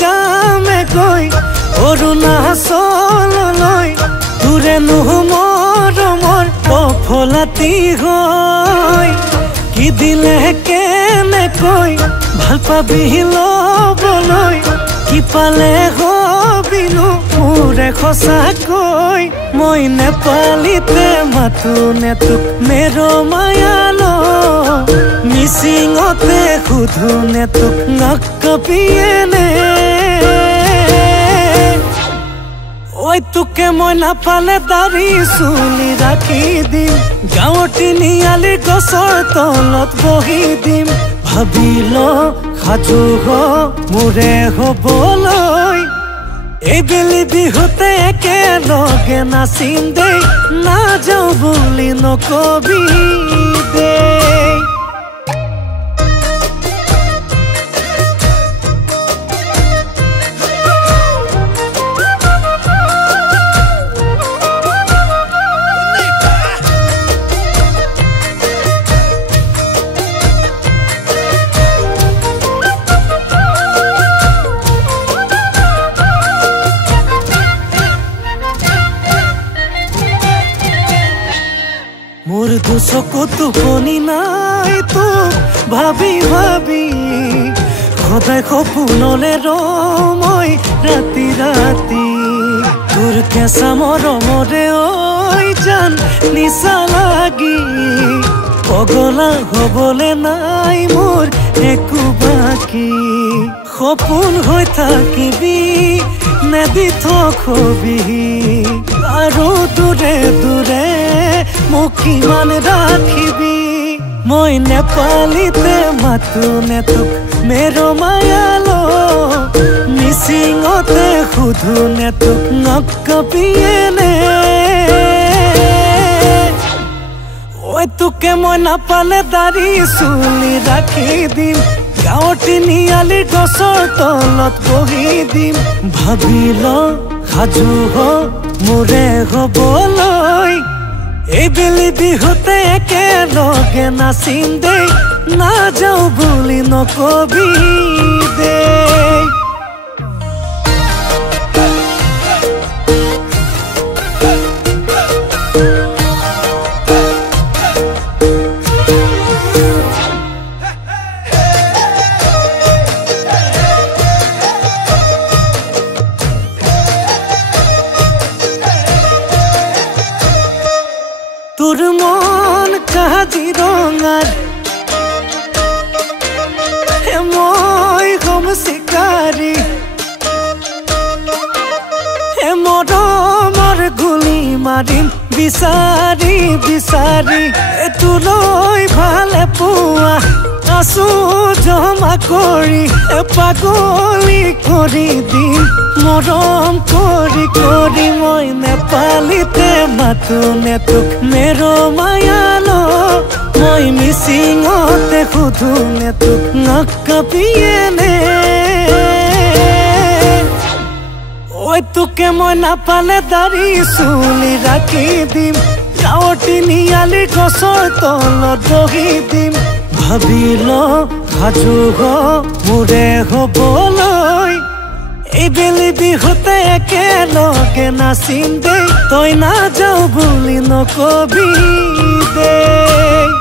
যামে গৈ অৰুণাচললৈ তোৰে নুহ মৰমৰ সফলাতি হৈ কি দিলে কেনেকৈ ভাল পাবি ল'বলৈ কি পালে হবিনো মোৰে সঁচাকৈ মই নেপালীতে মাতো নে তোক মেৰ' মায়ালো মিচিঙতে সুধো নে তোক নকবিয়েনে ঐ তোকে মই নাপালে দাড়ি চুলি ৰাখি দিম গাঁৱৰ তিনিআলি গছৰ তলত বহি দিম ভাবিল সাজু হ মোৰে হ'বলৈ এইবেলি বিহুতে একেলগে নাচিম দেই নাযাওঁ বুলি নকবি দেই মোর দুচকু টোপনি নাই তোক ভাবি ভাবি সদায় সপোনলে ৰমৈ ৰাতি ৰাতি তোৰ কেঁচা মৰমৰে ঐ জান নিচা লাগি পগলা হ'বলে নাই মোৰ একো বাকী সপোন হৈ থাকিবি নেদি থবি আৰু দূৰে দূৰে মোক কিমান ৰাখিবি মই নেপালীতে মাতো নে তোক মেৰ' মায়ালো মিচিঙতে সুধো নে তোক নকবিয়েনে ঐ তোকে মই নাপালে দাড়ি চুলি ৰাখি দিম গাঁৱৰ তিনিআলি গছৰ তলত বহি দিম ভাবিল সাজু হ মোৰে হ'বলৈ এইবেলি বিহুতে একেলগে নাচিম দেই নাযাওঁ বুলি নকবি দেই তোর মন কাজিৰঙাৰ মই হম চিকাৰী মৰমৰ গুলি মাৰিম বিচাৰি বিচাৰি তোলৈ ভালে পোৱা আছো জমা কৰি পাগলী কৰি দিম মৰম কৰি কৰি মই নেপালীতে মাতো নে তোক মেৰ' মায়ালো মই মিচিঙতে সুধো নে তোক নকবিয়েনে ঐ তোকে মই নাপালে দাড়ি চুলি ৰাখি দিম গাঁৱৰ তিনিআলি গছৰ তলত বহি দিম ভাবিল সাজু হ মোৰে হ'বলৈ এইবেলি বিহুতে একেলগে নাচিম দেই তই নাযাওঁ বুলি নকবি দেই